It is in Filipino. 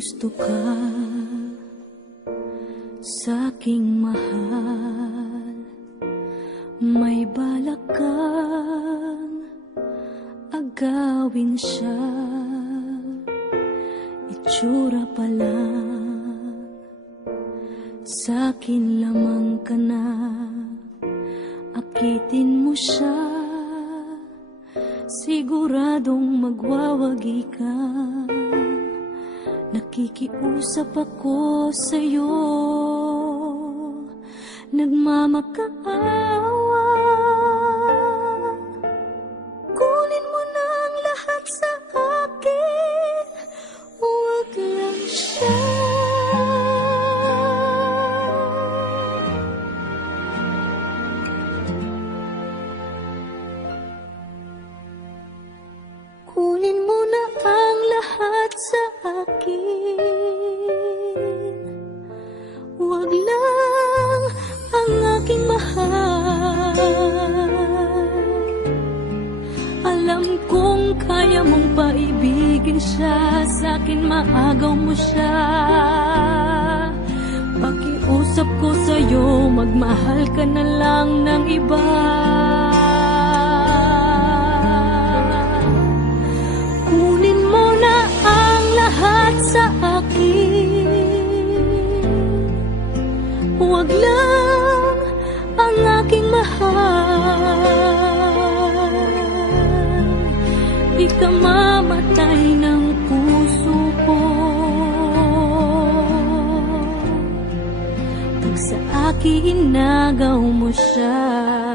gusto ka sa'king mahal, may balak kang agawin siya. Itsura pa lang, sa'kin lamang ka na. Akitin mo siya, siguradong magwawagi ka. Nakikiusap ako sa'yo, nagmamakaawa. Kunin mo na ang lahat sa akin, huwag lang siya. Kunin mo na ang lahat sa akin, huwag lang ang aking mahal. Alam kong kaya mong paibigin siya, sa'kin maagaw mo siya. Pakiusap ko sa'yo, magmahal ka na lang ng iba. Kunin mo na ang lahat sa akin, huwag lang ang aking mahal. Di ka mamatay ng puso ko pag sa akin inagaw mo siya.